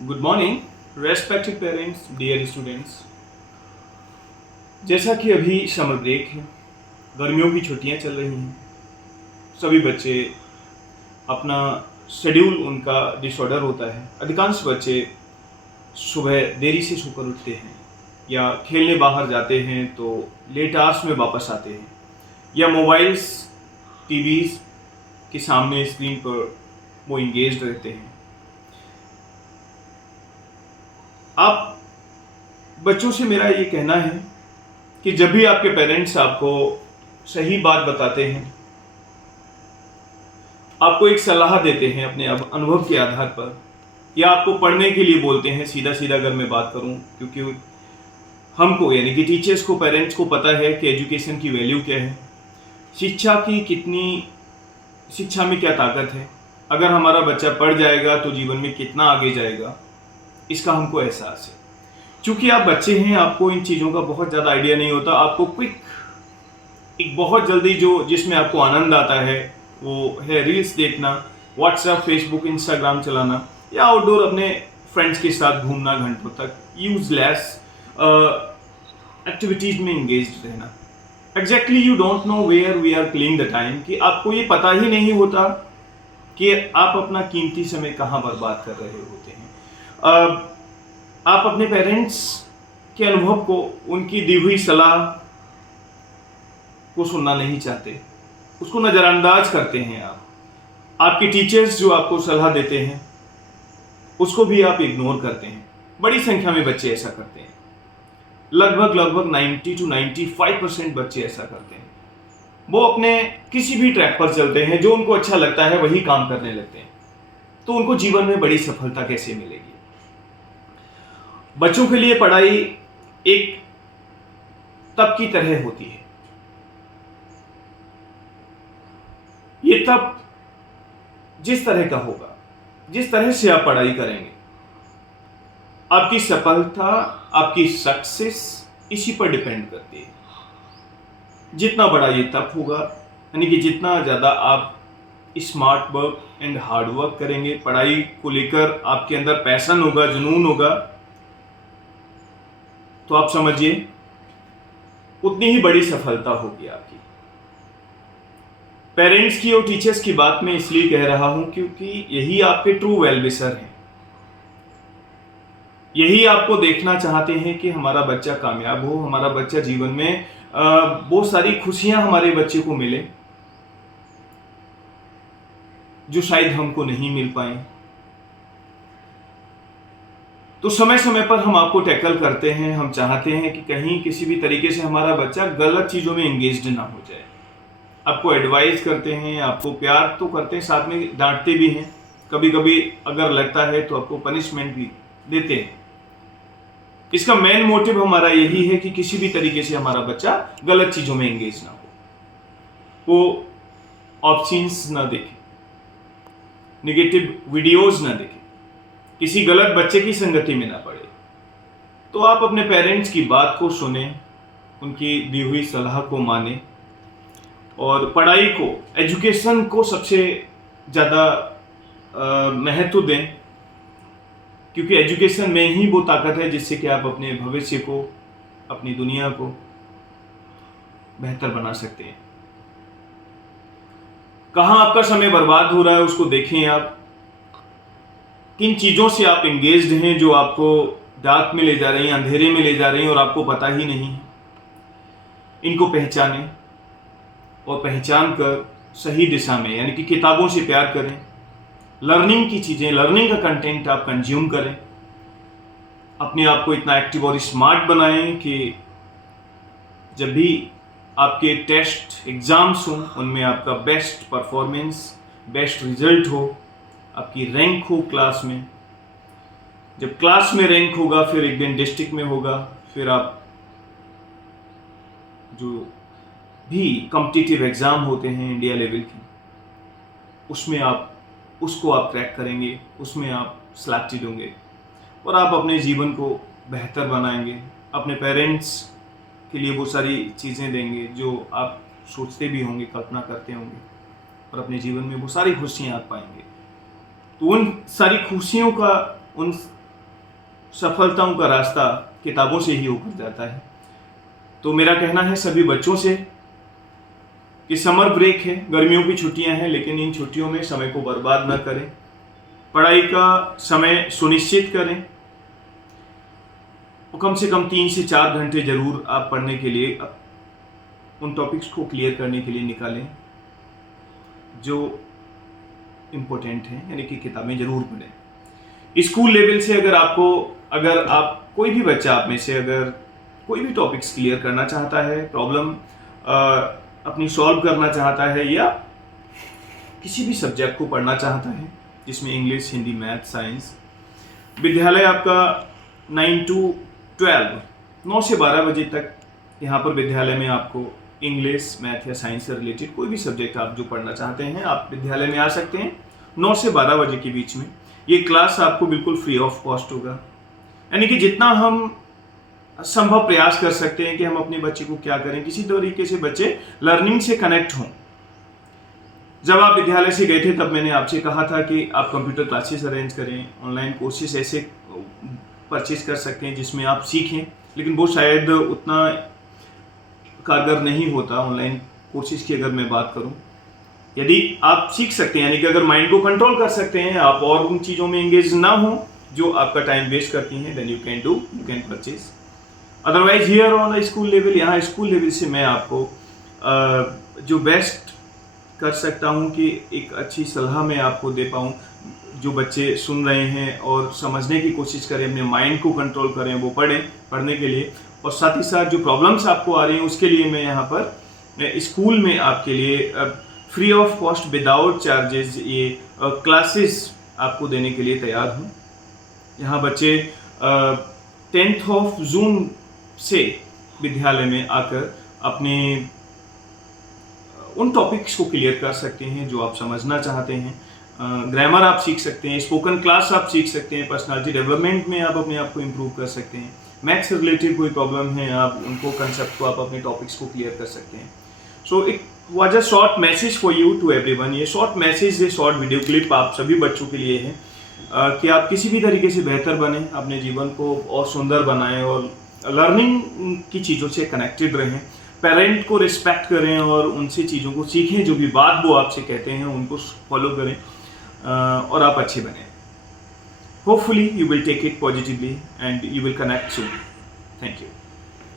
Good morning respected parents, dear students. जैसा कि अभी समर ब्रेक है, गर्मियों की छुट्टियां चल रही हैं, सभी बच्चे अपना शेड्यूल उनका डिसऑर्डर होता है। अधिकांश बच्चे सुबह देरी से सोकर उठते हैं या खेलने बाहर जाते हैं तो लेट आवर्स में वापस आते हैं या मोबाइल्स टीवीज़ के सामने स्क्रीन पर वो इंगेज रहते हैं। आप बच्चों से मेरा ये कहना है कि जब भी आपके पेरेंट्स आपको सही बात बताते हैं, आपको एक सलाह देते हैं अपने अनुभव के आधार पर, या आपको पढ़ने के लिए बोलते हैं, सीधा सीधा अगर मैं बात करूं, क्योंकि हमको यानी कि टीचर्स को, पेरेंट्स को पता है कि एजुकेशन की वैल्यू क्या है, शिक्षा में क्या ताकत है, अगर हमारा बच्चा पढ़ जाएगा तो जीवन में कितना आगे जाएगा, इसका हमको एहसास है। चूंकि आप बच्चे हैं, आपको इन चीज़ों का बहुत ज़्यादा आइडिया नहीं होता। आपको एक बहुत जल्दी जिसमें आपको आनंद आता है वो है रील्स देखना, व्हाट्सएप, फेसबुक, इंस्टाग्राम चलाना, या आउटडोर अपने फ्रेंड्स के साथ घूमना घंटों तक, यूजलेस एक्टिविटीज में एंगेज्ड रहना। Exactly you don't know where we are killing the time, कि आपको ये पता ही नहीं होता कि आप अपना कीमती समय कहाँ बर्बाद कर रहे होते हैं। आप अपने पेरेंट्स के अनुभव को, उनकी दी हुई सलाह को सुनना नहीं चाहते, उसको नज़रअंदाज करते हैं। आपके टीचर्स जो आपको सलाह देते हैं उसको भी आप इग्नोर करते हैं। बड़ी संख्या में बच्चे ऐसा करते हैं। लगभग 90 to 95% बच्चे ऐसा करते हैं। वो अपने किसी भी ट्रैक पर चलते हैं, जो उनको अच्छा लगता है वही काम करने लगते हैं। तो उनको जीवन में बड़ी सफलता कैसे मिलेगी? बच्चों के लिए पढ़ाई एक तप की तरह होती है। ये तप जिस तरह का होगा, जिस तरह से आप पढ़ाई करेंगे, आपकी सफलता, आपकी सक्सेस इसी पर डिपेंड करती है। जितना बड़ा ये तप होगा, यानी कि जितना ज़्यादा आप smart work and hard work करेंगे, पढ़ाई को लेकर आपके अंदर पैशन होगा, जुनून होगा, तो आप समझिए उतनी ही बड़ी सफलता होगी आपकी। पेरेंट्स की और टीचर्स की बात मैं इसलिए कह रहा हूं क्योंकि यही आपके ट्रू वेल विशर हैं। यही आपको देखना चाहते हैं कि हमारा बच्चा कामयाब हो, हमारा बच्चा जीवन में बहुत सारी खुशियां हमारे बच्चे को मिले जो शायद हमको नहीं मिल पाए। तो समय समय पर हम आपको टैकल करते हैं। हम चाहते हैं कि कहीं किसी भी तरीके से हमारा बच्चा गलत चीज़ों में एंगेज्ड ना हो जाए। आपको एडवाइस करते हैं, आपको प्यार तो करते हैं, साथ में डांटते भी हैं। कभी कभी अगर लगता है तो आपको पनिशमेंट भी देते हैं। इसका मेन मोटिव हमारा यही है कि किसी भी तरीके से हमारा बच्चा गलत चीज़ों में एंगेज ना हो, वो ऑप्शंस ना देखे, नेगेटिव वीडियोस ना देखे, किसी गलत बच्चे की संगति में ना पड़े। तो आप अपने पेरेंट्स की बात को सुने, उनकी दी हुई सलाह को माने और पढ़ाई को, एजुकेशन को सबसे ज़्यादा महत्व दें, क्योंकि एजुकेशन में ही वो ताकत है जिससे कि आप अपने भविष्य को, अपनी दुनिया को बेहतर बना सकते हैं। कहाँ आपका समय बर्बाद हो रहा है उसको देखें। आप किन चीज़ों से आप एंगेज्ड हैं जो आपको डार्क में ले जा रही हैं, अंधेरे में ले जा रही हैं और आपको पता ही नहीं है। इनको पहचानें और पहचान कर सही दिशा में, यानी कि किताबों से प्यार करें, लर्निंग की चीज़ें, लर्निंग का कंटेंट आप कंज्यूम करें, अपने आप को इतना एक्टिव और स्मार्ट बनाएं कि जब भी आपके टेस्ट, एग्ज़ाम्स हों, उनमें आपका बेस्ट परफॉर्मेंस, बेस्ट रिजल्ट हो, आपकी रैंक हो क्लास में। जब क्लास में रैंक होगा, फिर एक दिन डिस्ट्रिक्ट में होगा, फिर आप जो भी कॉम्पिटिटिव एग्ज़ाम होते हैं इंडिया लेवल की, उसको आप क्रैक करेंगे, उसमें आप सिलेक्टेड होंगे और आप अपने जीवन को बेहतर बनाएंगे। अपने पेरेंट्स के लिए वो सारी चीज़ें देंगे जो आप सोचते भी होंगे, कल्पना करते होंगे, और अपने जीवन में वो सारी खुशियाँ आप पाएंगे। तो उन सारी खुशियों का, उन सफलताओं का रास्ता किताबों से ही होकर जाता है। तो मेरा कहना है सभी बच्चों से कि समर ब्रेक है, गर्मियों की छुट्टियां हैं, लेकिन इन छुट्टियों में समय को बर्बाद न करें, पढ़ाई का समय सुनिश्चित करें। कम से कम 3 से 4 घंटे जरूर आप पढ़ने के लिए, उन टॉपिक्स को क्लियर करने के लिए निकालें जो इम्पोर्टेंट हैं, यानी कि किताबें जरूर पढ़ें। स्कूल लेवल से अगर आप कोई भी बच्चा आप में से अगर कोई भी टॉपिक्स क्लियर करना चाहता है, प्रॉब्लम अपनी सॉल्व करना चाहता है, या किसी भी सब्जेक्ट को पढ़ना चाहता है जिसमें इंग्लिश, हिंदी, मैथ, साइंस, विद्यालय आपका 9 to 12 9 से 12 बजे तक यहाँ पर विद्यालय में आपको इंग्लिश, मैथ या साइंस से रिलेटेड कोई भी सब्जेक्ट आप जो पढ़ना चाहते हैं आप विद्यालय में आ सकते हैं 9 से 12 बजे के बीच में। ये क्लास आपको बिल्कुल फ्री ऑफ कॉस्ट होगा, यानी कि जितना हम संभव प्रयास कर सकते हैं कि हम अपने बच्चे को क्या करें, किसी तरीके से बच्चे लर्निंग से कनेक्ट हों। जब आप विद्यालय से गए थे तब मैंने आपसे कहा था कि आप कंप्यूटर क्लासेस अरेंज करें, ऑनलाइन कोर्सेज ऐसे परचेज कर सकते हैं जिसमें आप सीखें, लेकिन वो शायद उतना कारगर नहीं होता। ऑनलाइन कोर्सेज की अगर मैं बात करूं, यदि आप सीख सकते हैं, यानी कि अगर माइंड को कंट्रोल कर सकते हैं आप और उन चीज़ों में एंगेज ना हो जो आपका टाइम वेस्ट करती हैं, then you can purchase. Otherwise here on school level, यहाँ स्कूल लेवल से मैं आपको जो बेस्ट कर सकता हूँ कि एक अच्छी सलाह मैं आपको दे पाऊँ, जो बच्चे सुन रहे हैं और समझने की कोशिश करें, अपने माइंड को कंट्रोल करें, वो पढ़ने के लिए, और साथ ही साथ जो प्रॉब्लम्स आपको आ रही हैं उसके लिए मैं यहाँ पर स्कूल में आपके लिए free of cost without charges ये क्लासेस आपको देने के लिए तैयार हूँ। यहाँ बच्चे 10th of June से विद्यालय में आकर अपने उन टॉपिक्स को क्लियर कर सकते हैं जो आप समझना चाहते हैं। ग्रामर आप सीख सकते हैं, स्पोकन क्लास आप सीख सकते हैं, पर्सनालिटी डेवलपमेंट में आप अपने आप को इम्प्रूव कर सकते हैं, मैथ्स से रिलेटेड कोई प्रॉब्लम है आप उनको कंसेप्ट को आप अपने टॉपिक्स को क्लियर कर सकते हैं। So it was a short message for you to everyone. ये शॉर्ट मैसेज, ये शॉर्ट वीडियो क्लिप आप सभी बच्चों के लिए है कि आप किसी भी तरीके से बेहतर बने, अपने जीवन को और सुंदर बनाएं और लर्निंग की चीज़ों से कनेक्टेड रहें, पेरेंट को रिस्पेक्ट करें और उनसे चीज़ों को सीखें, जो भी बात वो आपसे कहते हैं उनको फॉलो करें और आप अच्छे बने। Hopefully you will take it positively and you will connect soon. Thank you.